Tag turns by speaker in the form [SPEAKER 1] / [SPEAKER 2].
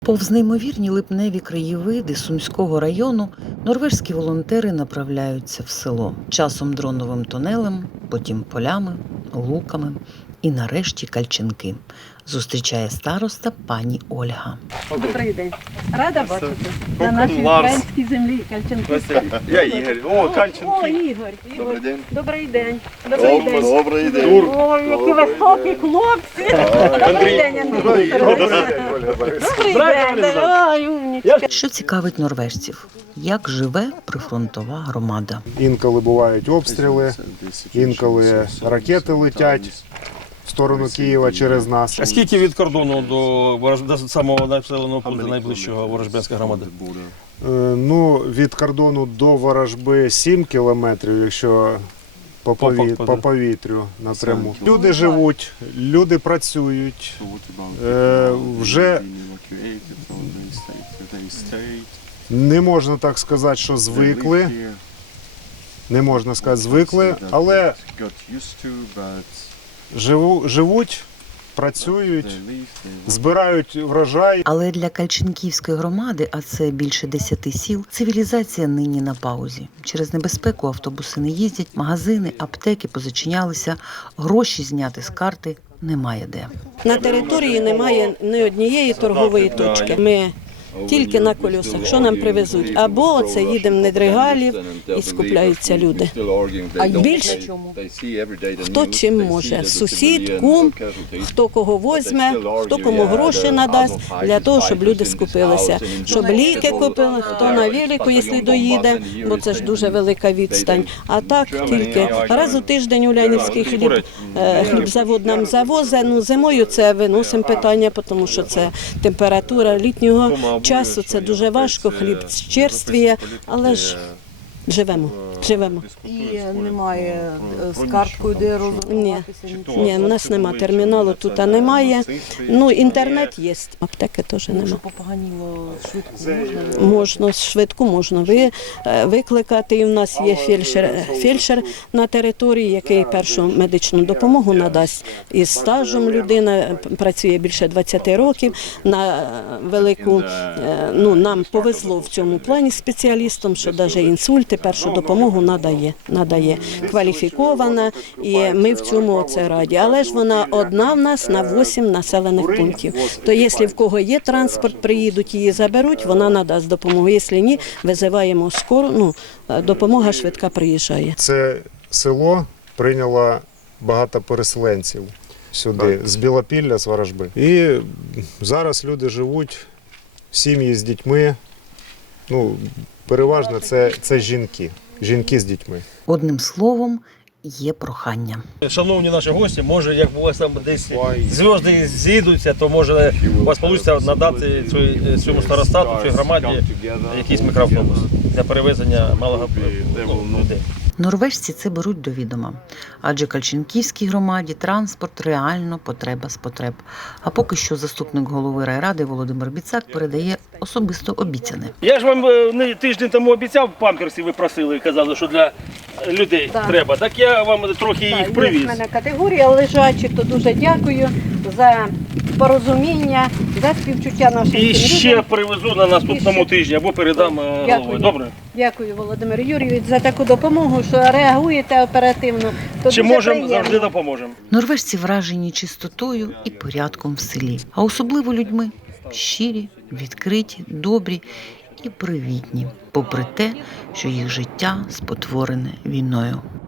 [SPEAKER 1] Повз неймовірні липневі краєвиди Сумського району норвезькі волонтери направляються в село. Часом дроновим тунелем, потім полями, луками і нарешті Кальченки. Зустрічає староста пані Ольга.
[SPEAKER 2] Добрий день. Рада бачити на нашій українській землі Кальченки.
[SPEAKER 3] Я Ігор. О, Кальченки.
[SPEAKER 2] О, Ігор.
[SPEAKER 3] Добрий день.
[SPEAKER 2] Добрий день. Добрий день.
[SPEAKER 3] Добрий день.
[SPEAKER 2] Ой, які високі хлопці. Добрий день, Андрій. Добрий день. Ой, умнічка.
[SPEAKER 1] Що цікавить норвежців? Як живе прифронтова громада?
[SPEAKER 4] Інколи бувають обстріли, інколи ракети летять в сторону Києва через нас.
[SPEAKER 5] А скільки від кордону до самого населеного пункту найближчого Ворожбенської громади?
[SPEAKER 4] Від кордону до Ворожби 7 кілометрів, якщо по повітрю напряму. Люди живуть, люди працюють, вже не можна так сказати, що звикли, але живуть, працюють, збирають врожай.
[SPEAKER 1] Але для Кальченківської громади, а це більше 10 сіл, цивілізація нині на паузі. Через небезпеку автобуси не їздять, магазини, аптеки позачинялися, гроші зняти з карти немає де.
[SPEAKER 2] На території немає ні однієї торгової точки. Ми тільки на колесах, що нам привезуть. Або це їдемо в Недригалів і скупляються люди. А більш хто чим може. Сусід, кум, хто кого возьме, хто кому гроші надасть для того, щоб люди скупилися. Щоб ліки купили, хто на велику, якщо доїде, бо це ж дуже велика відстань. А так тільки раз у тиждень Улянівський хлібзавод нам завозить. Зимою це виносимо питання, тому що це температура літнього часу, це дуже важко, хліб черствіє, але ж живемо.
[SPEAKER 6] І немає з карткою, де розрахуватися?
[SPEAKER 2] Ні, в нас немає терміналу, тут немає. Інтернет є, аптеки теж немає.
[SPEAKER 6] Якщо попоганіло швидку можна?
[SPEAKER 2] Можна, швидку можна викликати. І в нас є фельдшер на території, який першу медичну допомогу надасть. Із стажем людина працює більше 20 років. На велику, нам повезло в цьому плані спеціалістам, що навіть інсульти, першу допомогу надає. Кваліфікована, і ми в цьому раді. Але ж вона одна в нас на 8 населених пунктів. То якщо в кого є транспорт, приїдуть, її заберуть, вона надасть допомогу. Якщо ні, визиваємо скору, допомога швидка приїжджає.
[SPEAKER 4] Це село прийняло багато переселенців сюди, з Білопілля, з Ворожби. І зараз люди живуть, сім'ї з дітьми, переважно це жінки з дітьми.
[SPEAKER 1] Одним словом, є прохання.
[SPEAKER 5] Шановні наші гості, може, як у вас там десь зв'язки зійдуться, то може у вас вийде надати цьому старостату, цій громаді якийсь мікроавтобус для перевезення малого людей.
[SPEAKER 1] Норвежці це беруть до відома, адже Кальченківській громаді транспорт реально потреба з потреб. А поки що заступник голови райради Володимир Біцак передає особисто обіцяне.
[SPEAKER 5] Я ж вам тиждень тому обіцяв, памперси ви просили, казали, що для людей треба. Так я вам трохи їх привіз.
[SPEAKER 2] Є в мене категорія лежачі, то дуже дякую за порозуміння, за співчуття нашим
[SPEAKER 5] І
[SPEAKER 2] людям.
[SPEAKER 5] ще привезу на наступному тижні або передам головою. Добре?
[SPEAKER 2] Дякую, Володимир Юрійович, за таку допомогу, що реагуєте оперативно. То
[SPEAKER 5] Чи
[SPEAKER 2] дуже
[SPEAKER 5] можемо,
[SPEAKER 2] приємно.
[SPEAKER 5] завжди допоможемо.
[SPEAKER 1] Норвежці вражені чистотою і порядком в селі, а особливо людьми щирі, відкриті, добрі і привітні, попри те, що їх життя спотворене війною.